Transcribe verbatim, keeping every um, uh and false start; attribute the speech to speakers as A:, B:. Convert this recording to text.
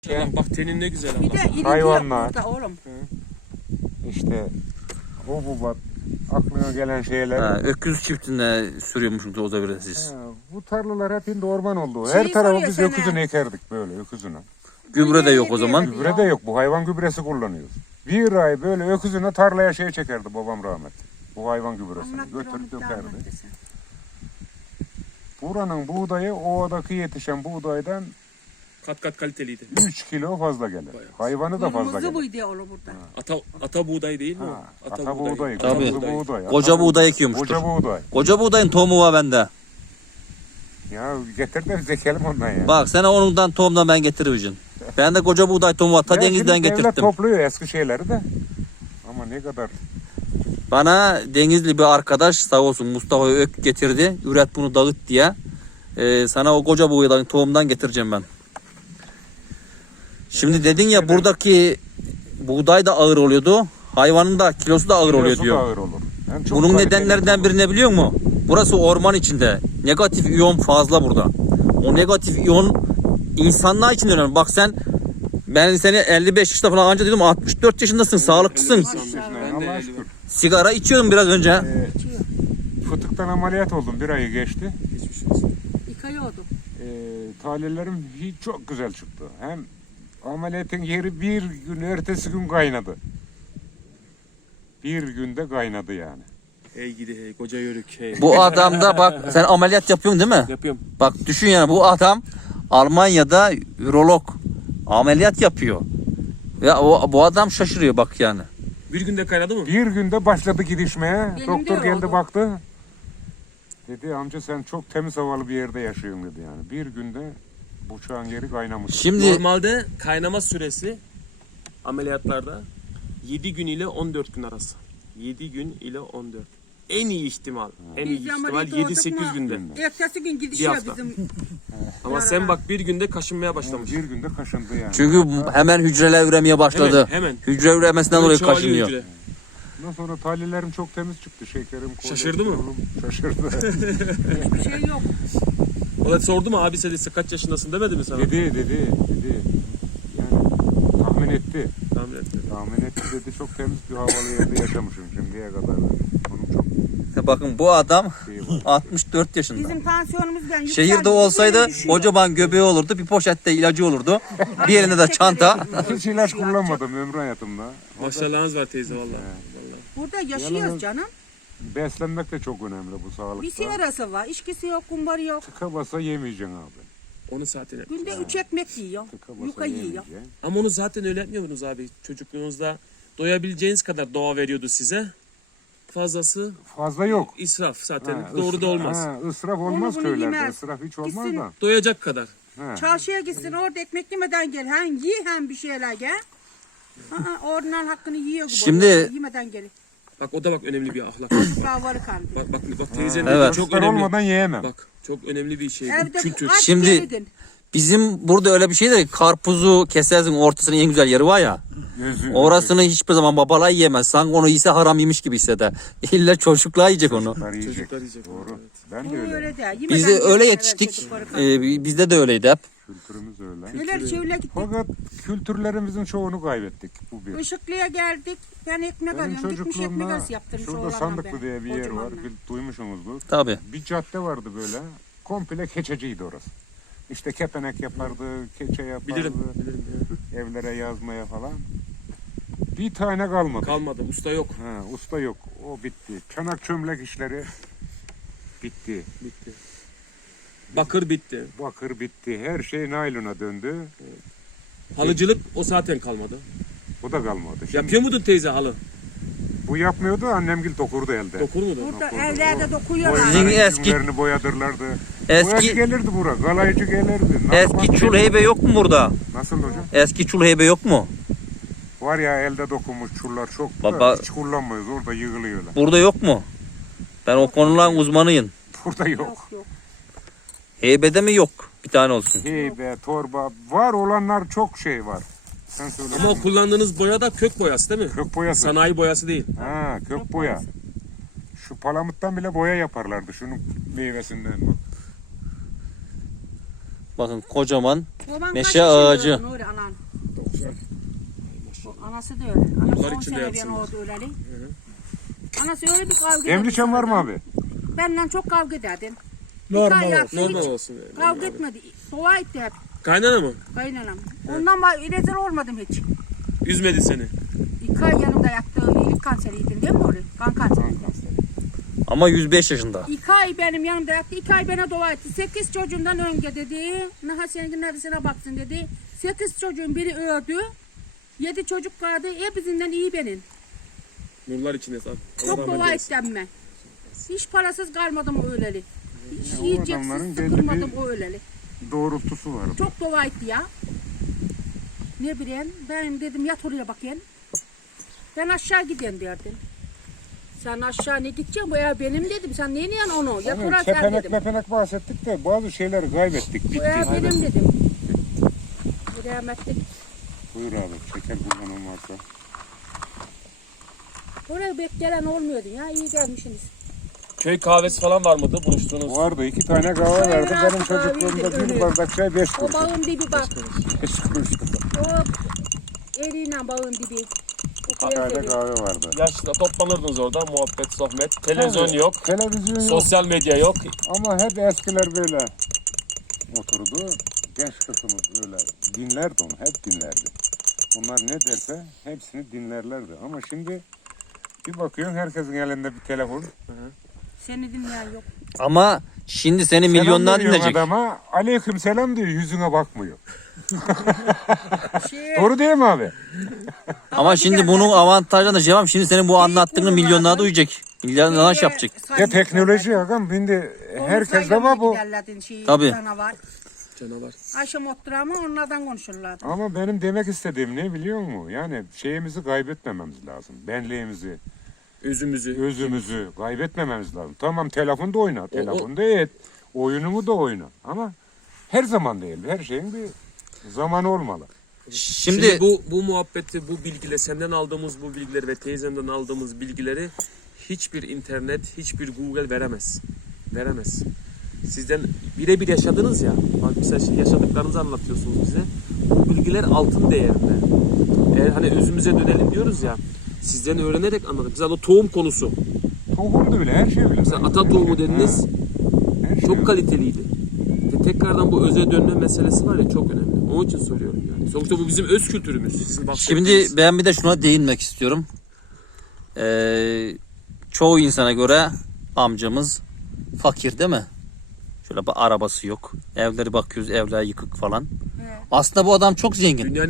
A: Bak, bak tenin ne güzel ama.
B: Bir de irinci
C: Hayvanlar.
B: yok burada oğlum.
C: İşte o bu bak aklına gelen şeyler.
D: Ha, öküz çiftine sürüyormuşsunuz o da biraz siz.
C: Ha, bu tarlalar hepinde orman oldu.
B: Şeyi
C: Her tarafa
B: soruyor
C: biz
B: sana.
C: öküzünü ekerdik böyle öküzünü.
D: Gübre de yok o zaman.
C: Gübre de yok. Bu hayvan gübresi kullanıyoruz. Bir ay böyle öküzüne tarlaya şey çekerdi babam rahmetli. Bu hayvan gübresini
B: Anlat,
C: götürüp
B: anlat,
C: dökerdi.
B: anlat desen.
C: Buranın buğdayı ovadaki yetişen buğdaydan
A: Kat kat kaliteliydi.
C: üç kilo fazla gelir.
A: Bayağı.
C: Hayvanı da fazla
B: Kırmızı
C: gelir.
B: buydu oğlum burada.
A: Ata ata buğday değil mi?
C: Ha,
A: o?
C: ata buğday,
A: Ata
D: Tabii.
C: kırmızı buğday.
D: Koca
C: ata
D: buğday ekiyormuştur.
C: Koca buğday.
D: Koca buğdayın tohumu var bende.
C: Ya getir de biz ekelim ondan ya.
D: Bak sana onundan tohumdan ben getireceğim. Ben de koca buğday tohumu var. Ta
C: Ya
D: denizden
C: şimdi devlet
D: getirttim.
C: topluyor eski şeyleri de. Ama ne kadar.
D: Bana Denizli bir arkadaş sağ olsun Mustafa Ök getirdi. Üret bunu dağıt diye. Ee, sana o koca buğdayın tohumdan getireceğim ben. Şimdi dedin ya buradaki buğday da ağır oluyordu. Hayvanın da kilosu da ağır oluyor
C: Kilosu da
D: diyor.
C: ağır olur. Hem çok
D: Bunun
C: kaliteli
D: nedenlerden
C: olur.
D: biri ne biliyor musun? Burası orman içinde. Negatif iyon fazla burada. O negatif iyon insanlığa için önemli. Bak sen ben seni elli beş yaşında falan anca dedim altmış dört yaşındasın, sağlıklısın.
A: Ben de
C: Allah'a
A: öyle
C: şükür.
D: Sigara içiyordun biraz önce.
C: Ee, fıtıktan ameliyat oldum. Bir ayı geçti.
A: Geçmiş olsun.
B: Yıkayıyordum.
C: Ee, tahlillerim hiç çok güzel çıktı. Hem ameliyatın yeri bir gün, ertesi gün kaynadı. Bir günde kaynadı yani.
A: Hey gidi hey koca yörük hey.
D: Bu adamda bak sen ameliyat yapıyorsun değil mi?
A: Yapıyorum.
D: Bak düşün yani bu adam Almanya'da ürolog ameliyat yapıyor. Ya o, bu adam şaşırıyor bak yani.
A: Bir günde kaynadı mı?
C: Bir günde başladı gidişmeye.
B: Benim
C: Doktor
B: de
C: geldi
B: oldu.
C: baktı. Dedi amca sen çok temiz havalı bir yerde yaşıyorsun dedi yani. Bir günde bıçağın yeri kaynamış.
D: Şimdi
A: Normalde kaynama süresi ameliyatlarda yedi gün ile on dört gün arası. yedi gün ile on dört. En iyi ihtimal. En iyi
B: Biz
A: ihtimal
B: ameliyat
A: yedi
B: olduk
A: sekiz
B: mu?
A: günde.
B: Ertesi gün
A: Bir
B: gidişiyor
A: hafta.
B: bizim.
A: Ama sen bak bir günde kaşınmaya başlamış.
C: Bir günde kaşındı yani.
D: çünkü hemen hücreler üremeye başladı.
A: Hemen, hemen.
D: Hücre üremesinden
A: Hemen
D: dolayı
A: çoğalıyor
D: kaşınıyor.
A: hücre.
C: Ondan sonra tahlillerim çok temiz çıktı. Şekerim,
A: Şaşırdı mı?
C: kolesterolüm Şaşırdı.
B: Hiçbir şey yok.
A: O da sordu mu abi sen kaç yaşındasın demedi mi sana?
C: dedi, dedi, dedi. Yani tahmin etti.
A: Tahmin etti.
C: Tahmin etti dedi. Çok temiz bir havalı yerde yaşamışım şimdiye kadar. Onun çok
D: Bakın bu adam
C: şeyi var.
D: altmış dört yaşında.
B: Bizim tansiyonumuz ben
D: Şehirde olsaydı kocaman göbeği olurdu, bir poşette ilacı olurdu. Bir elinde de çanta.
C: Hiç ilaç kullanmadım ömrü hayatımda.
A: Maşallahınız var teyze vallahi. Vallahi.
B: Burada yaşıyoruz
C: Yalnız-
B: canım.
C: Beslenmek de çok önemli bu
B: Bir
C: sağlıkta.
B: sigarası var, içkisi yok, kumbarı yok.
C: Tıka basa yemeyeceksin abi.
A: Onu zaten yap-
B: Günde üç ekmek yiyor.
C: Tıka basa
B: Yuka yiyor.
C: yemeyeceksin.
A: Ama onu zaten öyle yapmıyor musunuz abi? Çocukluğunuzda doyabileceğiniz kadar doğa veriyordu size. Fazlası
C: Fazla yok.
A: israf zaten.
C: Ha,
A: Doğru
C: ısra-
A: da olmaz.
C: Ha, ısraf olmaz
B: bunu
C: köylerde.
B: yemez.
C: Israf hiç olmaz
B: Gitsin.
C: da.
A: Doyacak kadar.
C: Ha.
B: Çarşıya gitsin orada ekmek yemeden gel. Hem ye hem bir şeyler gel. Aa, oradan hakkını yiyor gibi.
D: Şimdi-
B: oluyor. Yemeden gelin.
A: Bak o da bak önemli bir ahlak.
B: Kahvarı kandı.
A: bak bak bak teyzenin
D: Evet.
A: çok
C: Çocuklar
A: önemli.
C: olmadan yiyemem.
A: Bak çok önemli bir şey bu.
B: Evde
A: Kültür.
B: aç
D: Şimdi-
B: gelidin.
D: Bizim burada öyle bir şey de karpuzu kesersin ortasının en güzel yeri var ya.
C: Gözü,
D: Orasını hiçbir zaman babalar yiyemez. Sanki onu yiyse haram yemiş gibi hisseder. İlla çocuklar yiyecek onu.
C: Çocuklar yiyecek.
A: Çocuklar yiyecek.
C: Doğru.
A: Evet.
C: Ben de
B: Bu
C: öyle.
B: öyle de. Yemeden
D: Biz de
B: gelin,
D: öyle
B: evet,
D: yetiştik.
B: çocukları kandı.
D: Ee, bizde de öyleydi hep.
C: Kültürümüz öyle.
B: Neler çevre gittik.
C: Fakat kültürlerimizin çoğunu kaybettik. Bu bir.
B: Işıklı'ya geldik. Ben ekmek
C: Benim
B: alıyorum. Gitmiş ekmek
C: çocukluğumda
B: arası yaptırmış
C: şurada
B: oğlanla
C: Sandıklı
B: ben.
C: diye bir yer var.
B: Kocamanla.
C: Bil- Duymuşsunuzdur.
D: Tabii.
C: Bir cadde vardı böyle. Komple keçeciydi orası. İşte kepenek yapardı, keçe yapardı.
A: Bilirim. Bilirim. ya.
C: Evlere yazmaya falan. Bir tane kalmadı.
A: Kalmadı. Usta yok.
C: Ha, usta yok. O bitti. Çanak çömlek işleri bitti.
A: Bitti. Bakır bitti.
C: Bakır bitti. Her şey naylona döndü.
A: Halıcılık o zaten kalmadı.
C: O da kalmadı. Şimdi
A: Yapıyor muydun teyze halı?
C: bu yapmıyordu. Annemgil dokurdu elde.
A: Dokur muydu?
B: Burada
C: Dokurdu.
B: evlerde dokuyorlar.
D: Sizin
C: Boyaları,
D: eski-
C: yüzlerini boyadırlardı.
D: Eski-
C: Boyacı gelirdi bura. Galaycı gelirdi.
D: Eski
C: Nasıl-
D: çul heybe yok mu burada?
C: Nasıl hocam?
D: Eski çul heybe yok mu?
C: Var ya elde dokunmuş çullar çok da
D: Baba-
C: hiç kullanmıyoruz. Orada yığılıyorlar.
D: Burada yok mu? Ben o konuların uzmanıyım.
C: Burada yok.
B: Yok yok.
D: Heybede mi yok? Bir tane olsun.
C: Heybe, torba. Var olanlar çok şey var. Sen söyle.
A: Ama o kullandığınız boya da kök boyası değil mi?
C: Kök boyası.
A: Sanayi boyası değil.
C: Ha, kök boya. Şu palamuttan bile boya yaparlardı şunun meyvesinden. Bak.
D: Bakın kocaman.
B: Babam
D: Meşe
B: kaç yaşında
D: ağacı.
B: öldü Nuri anan?
C: doksan.
B: O anası da öyle. Anası
A: Yıllar
B: on
A: içinde
B: sene ben
A: yapsınlar.
B: oldu öleli. Anası öyle bir kavga
C: Demliçen var mı abi?
B: Benden çok kavga ederdin.
E: Normal
B: Bir
E: olsun.
A: Normal
B: hiç
A: olsun. yani.
B: Kavga etmedi. Dua etti hep
A: Kaynana mı?
B: kaynanam. Ondan ben rezil olmadım hiç.
A: Üzmedi seni.
B: İki ay yanımda yattı. İlk kanseriydin değil mi oraya? Kan kanseri.
D: Ama yüz beş yaşında.
B: İki ay benim yanımda yattı. İki ay bana dua etti. Sekiz çocuğundan önce dedi. Naha senin neresine baksın dedi. Sekiz çocuğun biri öldü. Yedi çocuk kaldı. Hepsinden iyi benim.
A: Nurlar içinde sağ.
B: Çok dua ettim ben. Hiç parasız kalmadım öleli. Hiç
C: Ya o
B: yiyeceksiz
C: adamların belli
B: sıkılmadım
C: bir-
B: o öleli.
C: Doğrultusu var.
B: Çok dua etti ya. Ne bileyim ben dedim yat oraya bakayım. Ben aşağı gideyim derdim. Sen aşağı ne gideceksin bu ev benim dedim. Sen neyin yan onu? Yat
C: Hani
B: oraya sen
C: kepenek
B: dedim.
C: mepenek bahsettik de bazı şeyleri kaybettik.
B: Bu
C: Bitti.
B: ev benim dedim. Bu rahmetli.
C: Buyur abi. Şeker kullanım varsa.
B: Oraya bekleyen olmuyordu ya. İyi gelmişsiniz.
A: Köy kahvesi falan var mıydı buluştuğunuz?
C: Vardı. iki tane kahve
B: Şöyle
C: verdi.
B: biraz
C: Benim
B: kahve
C: çocukluğumda
B: yedim,
C: bir
B: öyle.
C: bardak çay beş
B: O
C: kuruş.
B: bağın dibi bak.
C: Beş kuruştu.
B: O eliyle bağın dibi. O
C: Bir
B: koya
C: tane
B: seviyor.
C: kahve vardı.
A: Yaşlı toplanırdınız orada muhabbet, sohbet. Televizyon
C: Tabii.
A: yok.
C: Televizyon yok.
A: Sosyal medya yok.
C: Ama hep eskiler böyle oturdu. Genç kısmımız öyle dinlerdi onu. Hep dinlerdi. Onlar ne derse hepsini dinlerlerdi. Ama şimdi bir bakıyorsun herkesin elinde bir telefon.
B: Seni dinleyen yok.
D: Ama şimdi seni
C: Selam
D: milyonlar
C: veriyorsun
D: dinleyecek.
C: adama aleyküm selam diyor, yüzüne bakmıyor.
B: Şey,
C: Doğru değil mi abi?
D: Ama şimdi bunun avantajını da cevap. Şimdi senin bu anlattığını milyonlar duyacak. Milyonlar şey yapacak.
C: Ya teknoloji agam şimdi herkes de var bu.
B: Şey,
D: Tabii.
B: Canavar.
A: Canavar.
B: Akşam oturamı onlardan konuşurlar.
C: Ama benim demek istediğim ne biliyor musun? Yani şeyimizi kaybetmememiz lazım. Benliğimizi,
A: Özümüzü.
C: özümüzü kaybetmememiz lazım. Tamam telefonda oyna, telefonda et, oyunumu da oyna. Ama her zaman değil. Her şeyin bir zamanı olmalı.
A: Şimdi,
D: Şimdi
A: bu bu muhabbeti, bu bilgileri, senden aldığımız bu bilgileri ve teyzemden aldığımız bilgileri hiçbir internet, hiçbir Google veremez. Veremez. Sizden birebir yaşadınız ya. Bak mesela şimdi yaşadıklarınızı anlatıyorsunuz bize. Bu bilgiler altın değerinde. Eğer hani özümüze dönelim diyoruz ya. Sizden öğrenerek anladık. Mesela o tohum konusu.
C: Tohum da öyle, her şey öyle.
A: Mesela
C: Her
A: ata
C: şey-
A: tohumu dediniz.
C: Ha, her şey
A: Çok
C: öyle.
A: kaliteliydi. Ve tekrardan bu öze dönme meselesi var ya, çok önemli. Onun için soruyorum yani. Sonuçta bu bizim öz kültürümüz. Sizin bahsettiğiniz.
D: Şimdi ben bir de şuna değinmek istiyorum. Ee, çoğu insana göre amcamız fakir değil mi? Şöyle bir arabası yok. Evleri bakıyoruz, evler yıkık falan.
B: Evet.
D: Aslında bu adam çok zengin.
A: Dünyanın